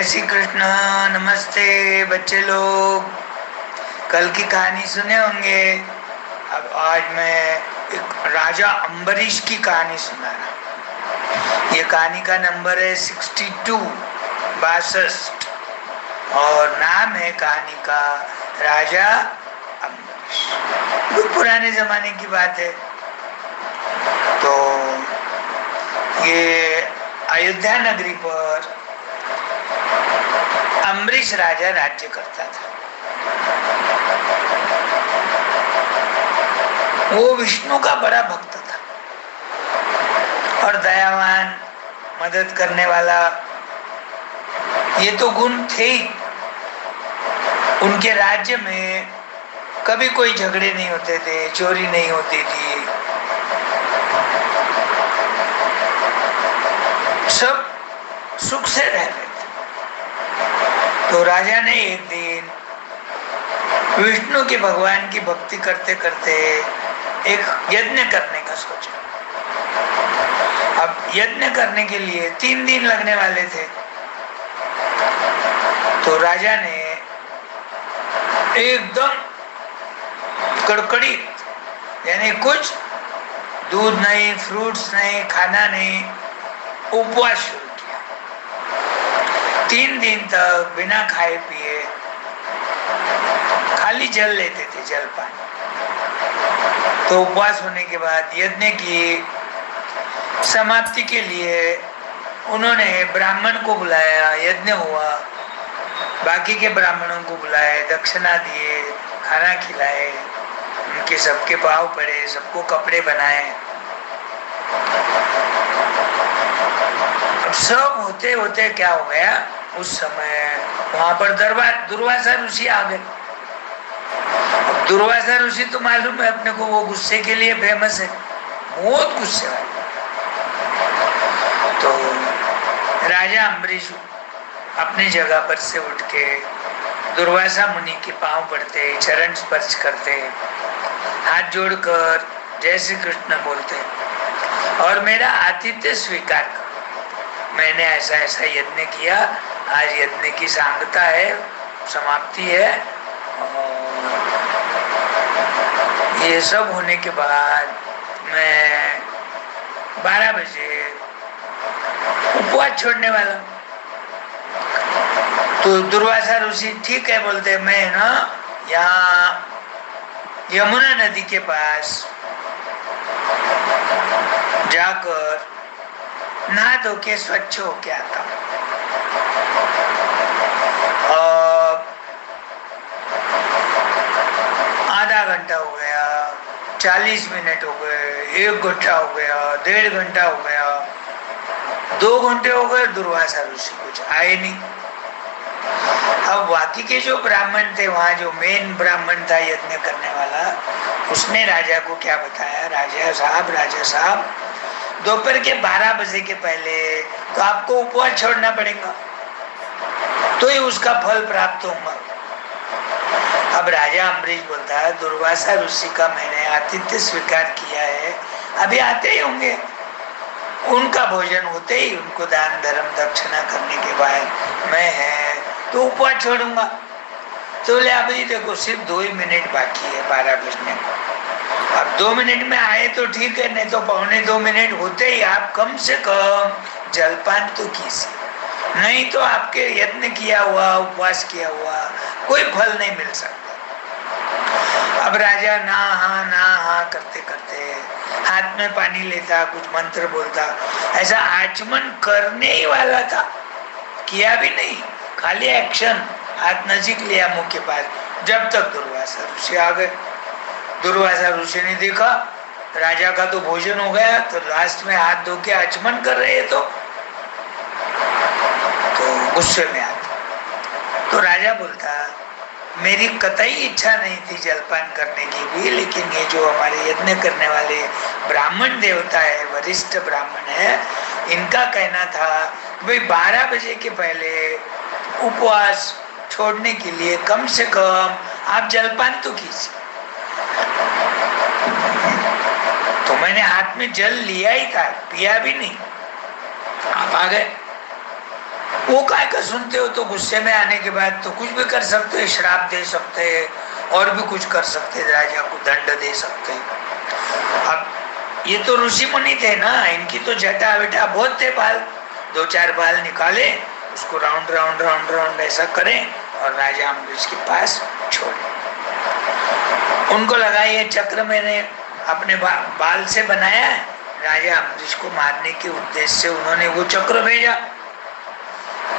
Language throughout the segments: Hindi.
जय श्री कृष्ण। नमस्ते बच्चे लोग। कल की कहानी सुने होंगे। अब आज मैं एक राजा अम्बरीश की कहानी सुना रहा। ये कहानी का नंबर है 62 62 और नाम है कहानी का राजा अम्बरीश। बहुत पुराने जमाने की बात है। तो ये अयोध्या नगरी पर अम्बरीश राजा राज्य करता था। वो विष्णु का बड़ा भक्त था और दयावान, मदद करने वाला, ये तो गुण थे ही। उनके राज्य में कभी कोई झगड़े नहीं होते थे, चोरी नहीं होती थी, सब सुख से रहते थे। तो राजा ने एक दिन विष्णु के भगवान की भक्ति करते करते एक यज्ञ करने का सोचा। अब यज्ञ करने के लिए 3 दिन लगने वाले थे। तो राजा ने एकदम कड़कड़ी, यानी कुछ दूध नहीं, फ्रूट्स नहीं, खाना नहीं, उपवास शुरू किया। 3 दिन तक बिना खाए पिए खाली जल लेते थे, जल पानी। तो उपवास होने के बाद यज्ञ की समाप्ति के लिए उन्होंने ब्राह्मण को बुलाया, यज्ञ हुआ, बाकी के ब्राह्मणों को बुलाए, दक्षिणा दिए, खाना खिलाए, उनके सबके पाँव पड़े, सबको कपड़े बनाए। अब सब होते होते क्या हो गया, उस समय वहां पर दुर्वासा ऋषि आ गए। अब दुर्वासा ऋषि तो मालूम है अपने को, वो गुस्से के लिए फेमस है, बहुत गुस्से वाले। तो राजा अम्बरीश अपनी जगह पर से उठ के दुर्वासा मुनि के पांव पड़ते, चरण स्पर्श करते, हाथ जोड़कर जय श्री कृष्ण बोलते और मेरा आतिथ्य स्वीकार कर। मैंने ऐसा ऐसा यज्ञ किया, आज यज्ञ की सांगता है, समाप्ति है, और ये सब होने के बाद मैं 12 बजे उपवास छोड़ने वाला हूँ। तो दुर्वासा ऋषि ठीक है बोलते, मैं ना यहाँ यमुना नदी के पास जाकर नहा धो के स्वच्छ होके आता हूँ। आधा घंटा हो गया, 40 मिनट हो गए, 1 घंटा हो गया, 1.5 घंटा हो गया, 2 घंटे हो गए, दुर्वासा ऋषि कुछ आए नहीं। अब बाकी के जो ब्राह्मण थे, वहां जो मेन ब्राह्मण था यज्ञ करने वाला, उसने राजा को क्या बताया, राजा साहब दोपहर के 12 बजे के पहले तो आपको उपवास छोड़ना पड़ेगा, तो ही उसका फल प्राप्त होगा। अब राजा अम्बरीश बोलता है, दुर्वासा ऋषि का मैंने आतिथ्य स्वीकार किया है, अभी आते ही होंगे, उनका भोजन होते ही उनको दान धर्म दक्षिणा करने के बाद मैं है तो उपवास छोड़ूंगा। तो बोले अभी देखो सिर्फ 2 ही मिनट बाकी है 12 बजने को। अब 2 मिनट में आए तो ठीक है, नहीं तो 1.25 मिनट होते ही आप कम से कम जलपान तो कीजिए, नहीं तो आपके यत्न किया हुआ, उपवास किया हुआ कोई फल नहीं मिल सकता। अब राजा ना हाँ करते करते हाथ में पानी लेता, कुछ मंत्र बोलता, ऐसा आचमन करने ही वाला था, किया भी नहीं, खाली एक्शन, हाथ नजीक लिया मुंह के पास, जब तक दुर्वासा ऋषि आ गए। दुर्वासा ऋषि ने देखा राजा का तो भोजन हो गया, तो लास्ट में हाथ धो के आचमन कर रहे तो गुस्से में आता। तो राजा बोलता, मेरी कतई इच्छा नहीं थी जलपान करने की भी, लेकिन ये जो हमारे यज्ञ करने वाले ब्राह्मण देवता है, वरिष्ठ ब्राह्मण है, इनका कहना था भाई 12 बजे के पहले उपवास छोड़ने के लिए कम से कम आप जलपान तो कीजिए। तो मैंने हाथ में जल लिया ही था, पिया भी नहीं, आप आ गए। वो काय का सुनते हो? तो गुस्से में आने के बाद तो कुछ भी कर सकते, श्राप दे सकते, और भी कुछ कर सकते, राजा को दंड दे सकते। अब ये तो ऋषि मुनि थे ना, इनकी तो जटा बेटा बहुत थे, बाल 2-4 बाल निकाले, उसको राउंड राउंड राउंड राउंड ऐसा करें और राजा अम्बरीश के पास छोड़े। उनको लगा ये चक्र मैंने अपने बाल से बनाया है, राजा अम्बरीश को मारने के उद्देश्य से उन्होंने वो चक्र भेजा।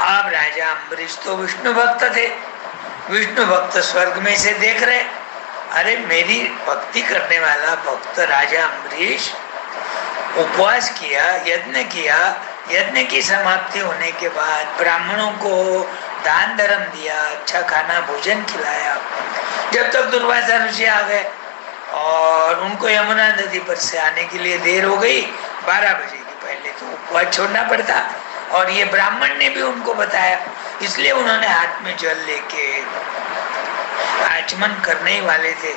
अब राजा अम्बरीश तो विष्णु भक्त थे, विष्णु भक्त स्वर्ग में से देख रहे, अरे मेरी भक्ति करने वाला भक्त राजा अम्बरीश उपवास किया, यज्ञ किया, यज्ञ की समाप्ति होने के बाद ब्राह्मणों को दान धर्म दिया, अच्छा खाना भोजन खिलाया। जब तक दुर्वासा ऋषि आ गए और उनको यमुना नदी पर से आने के लिए देर हो गई, 12 बजे के पहले तो उपवास छोड़ना पड़ता, और ये ब्राह्मण ने भी उनको बताया, इसलिए उन्होंने हाथ में जल लेके आचमन करने ही वाले थे।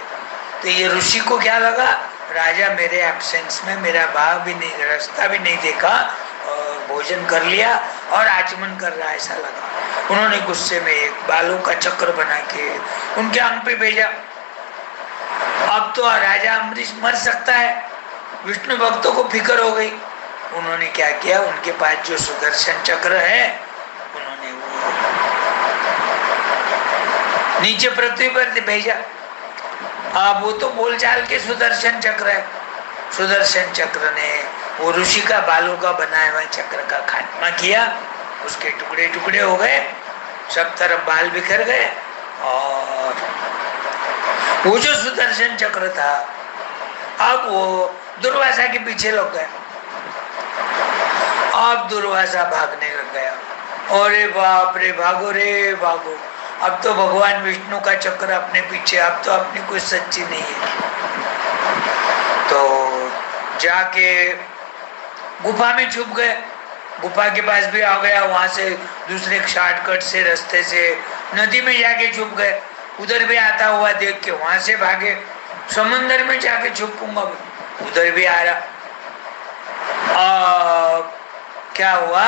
तो ये ऋषि को क्या लगा, राजा मेरे एब्सेंस में मेरा भाव भी नहीं, रास्ता भी नहीं देखा और भोजन कर लिया और आचमन कर रहा, ऐसा लगा। उन्होंने गुस्से में एक बालों का चक्र बना के उनके अंग पे भेजा। अब तो राजा अम्बरीश मर सकता है, विष्णु भक्तों को फिक्र हो गई। उन्होंने क्या किया, उनके पास जो सुदर्शन चक्र है उन्होंने वो नीचे पृथ्वी पर भेजा। अब वो तो बोलचाल के सुदर्शन चक्र है, सुदर्शन चक्र ने वो ऋषि का बालों का बनाया हुआ चक्र का खात्मा किया, उसके टुकड़े टुकड़े हो गए, सब तरफ बाल बिखर गए, और वो जो सुदर्शन चक्र था अब वो दुर्वासा के पीछे लग गया। अब दुर्वासा भागने लग गया, अरे बाप रे, भागो रे भागो, अब तो भगवान विष्णु का चक्र अपने पीछे, अब तो अपनी कोई सच्ची नहीं है। तो जाके गुफा में छुप गए, गुफा के पास भी आ गया, वहां से दूसरे शॉर्टकट से रास्ते से नदी में जाके छुप गए, उधर भी आता हुआ देख के वहां से भागे, समुन्द्र में जाके छुपूंगा, उधर भी आ रहा। क्या हुआ,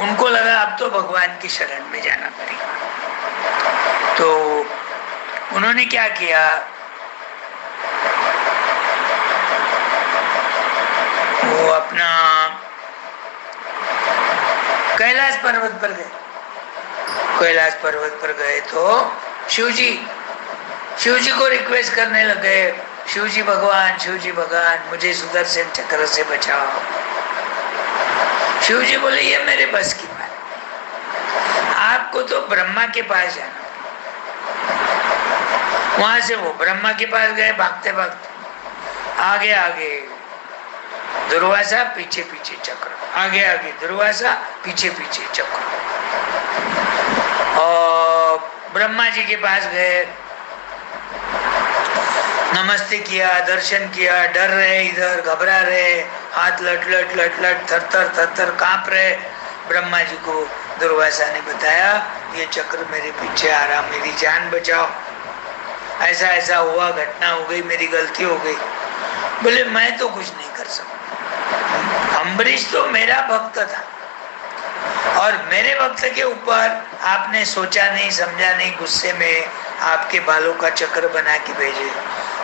उनको लगा अब तो भगवान की शरण में जाना पड़ेगा। तो उन्होंने क्या किया, वो अपना कैलाश पर्वत पर गए। कैलाश पर्वत पर गए तो शिव जी को रिक्वेस्ट करने लगे, शिव जी भगवान मुझे सुदर्शन चक्र से बचाओ। शिव जी बोले ये मेरे बस की बात, आपको तो ब्रह्मा के पास जाना। वहां से वो ब्रह्मा के पास गए, भागते भागते, आगे आगे दुर्वासा, पीछे पीछे चक्र, आगे आगे दुर्वासा, पीछे पीछे चक्र, और ब्रह्मा जी के पास गए, नमस्ते किया, दर्शन किया, डर रहे, इधर घबरा रहे, हाथ लट लट लट लट, थर थर कांप रहे। ब्रह्मा जी को दुर्वासा ने बताया ये चक्र मेरे पीछे आ रहा, मेरी जान बचाओ, ऐसा ऐसा हुआ, घटना हो गई, मेरी गलती हो गई। बोले मैं तो कुछ नहीं कर सकता, अम्बरीश तो मेरा भक्त था और मेरे भक्त के ऊपर आपने सोचा नहीं, समझा नहीं, गुस्से में आपके बालों का चक्र बना के भेजे।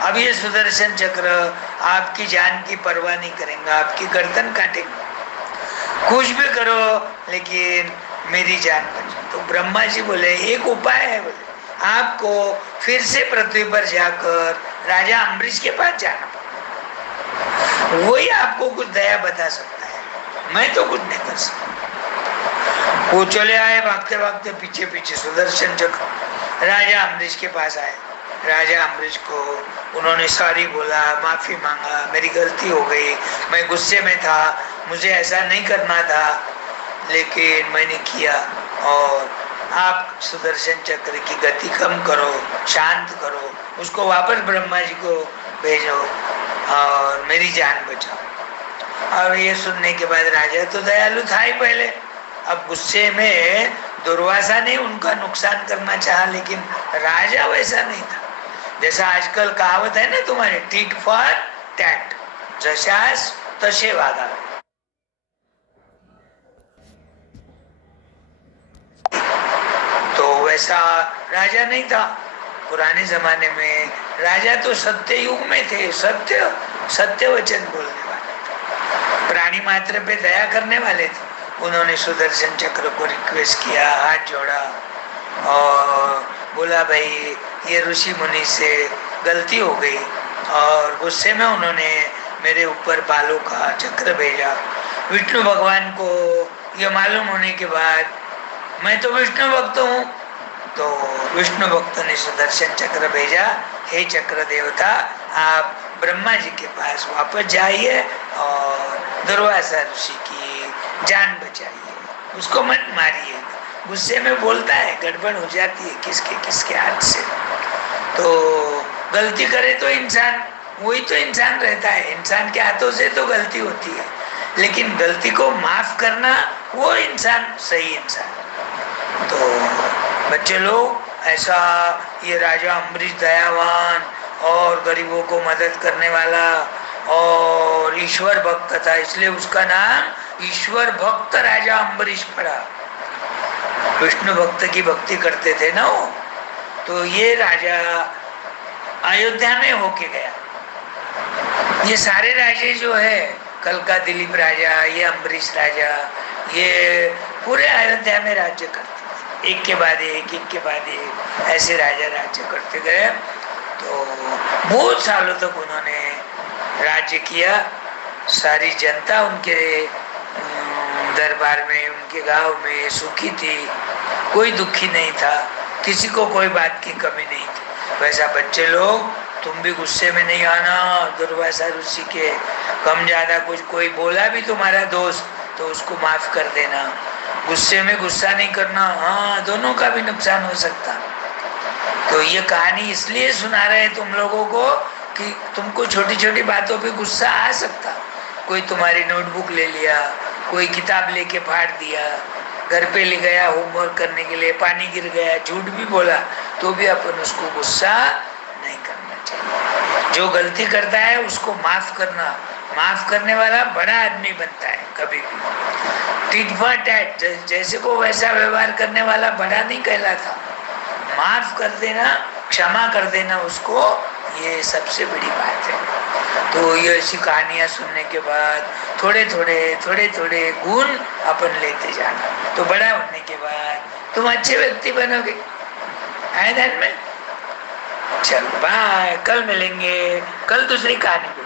अब ये सुदर्शन चक्र आपकी जान की परवाह नहीं करेंगे, आपकी गर्दन काटेंगे, कुछ भी करो लेकिन मेरी जान बचाओ। तो ब्रह्मा जी बोले एक उपाय है, बोले आपको फिर से पृथ्वी पर जाकर राजा अम्बरीश के पास जाना पड़ेगा, वही आपको कुछ दया बता सकता है, मैं तो कुछ नहीं कर सकता। वो चले आए भागते भागते, पीछे पीछे सुदर्शन चक्र, राजा अम्बरीश के पास आए। राजा अम्बरीश को उन्होंने सॉरी बोला, माफी मांगा, मेरी गलती हो गई, मैं गुस्से में था, मुझे ऐसा नहीं करना था, लेकिन मैंने किया, और आप सुदर्शन चक्र की गति कम करो, शांत करो, उसको वापस ब्रह्मा जी को भेजो और मेरी जान बचाओ। और ये सुनने के बाद राजा तो दयालु था ही पहले, अब गुस्से में दुर्वासा ने उनका नुकसान करना चाहा, लेकिन राजा वैसा नहीं था। जैसा आजकल कहावत है ना तुम्हारे, टीट फॉर टैट, जशास तसे वागा। वैसा राजा नहीं था। पुराने जमाने में राजा तो सत्य युग में थे, सत्य वचन बोलने वाले, प्राणी मात्र पे दया करने वाले थे। उन्होंने सुदर्शन चक्र को रिक्वेस्ट किया, हाथ जोड़ा और बोला भाई ये ऋषि मुनि से गलती हो गई, और गुस्से में उन्होंने मेरे ऊपर बालों का चक्र भेजा। विष्णु भगवान को ये मालूम होने के बाद, मैं तो विष्णु भक्त हूँ, तो विष्णु भक्त ने सुदर्शन चक्र भेजा, हे चक्र देवता आप ब्रह्मा जी के पास वापस जाइए और दुर्वासा ऋषि की जान बचाइए, उसको मत मारिए। गुस्से में बोलता है, गड़बड़ हो जाती है किसके किसके हाथ से। तो गलती करे तो इंसान, वही तो इंसान रहता है, इंसान के हाथों से तो गलती होती है, लेकिन गलती को माफ करना वो इंसान सही इंसान। तो बच्चे लोग, ऐसा ये राजा अम्बरीश दयावान और गरीबों को मदद करने वाला और ईश्वर भक्त था, इसलिए उसका नाम ईश्वर भक्त राजा अम्बरीश पड़ा। विष्णु भक्त की भक्ति करते थे ना वो। तो ये राजा अयोध्या में होके गया। ये सारे राजे जो है, कल का दिलीप राजा, ये अम्बरीश राजा, ये पूरे अयोध्या में राज्य करते थे, एक के बाद एक ऐसे राजा राज्य करते गए। तो बहुत सालों तक उन्होंने राज्य किया। सारी जनता उनके दरबार में, उनके गांव में सुखी थी, कोई दुखी नहीं था, किसी को कोई बात की कमी नहीं थी। वैसा बच्चे लोग, तुम भी गुस्से में नहीं आना। दुर्वासा ऋषि के कम ज्यादा कुछ कोई बोला भी तुम्हारा दोस्त, तो उसको माफ कर देना, गुस्से में गुस्सा नहीं करना, हाँ दोनों का भी नुकसान हो सकता। तो ये कहानी इसलिए सुना रहे तुम लोगों को कि तुमको छोटी छोटी बातों पे गुस्सा आ सकता। कोई तुम्हारी नोटबुक ले लिया, कोई किताब लेके फाड़ दिया, घर पे ले गया होमवर्क करने के लिए, पानी गिर गया, झूठ भी बोला, तो भी अपन उसको गुस्सा नहीं करना चाहिए। जो गलती करता है उसको माफ करना, माफ करने वाला बड़ा आदमी बनता है कभी भी। टिट फॉर टैट, जैसे को वैसा व्यवहार करने वाला बड़ा नहीं कहलाता। माफ कर देना, क्षमा कर देना उसको, ये सबसे बड़ी बात है। तो ये ऐसी कहानियां सुनने के बाद थोड़े थोड़े गुण अपन लेते जाना, तो बड़ा होने के बाद तुम अच्छे व्यक्ति बनोगे। आए ध्यान में। चलो बाय, कल मिलेंगे, कल दूसरी कहानी।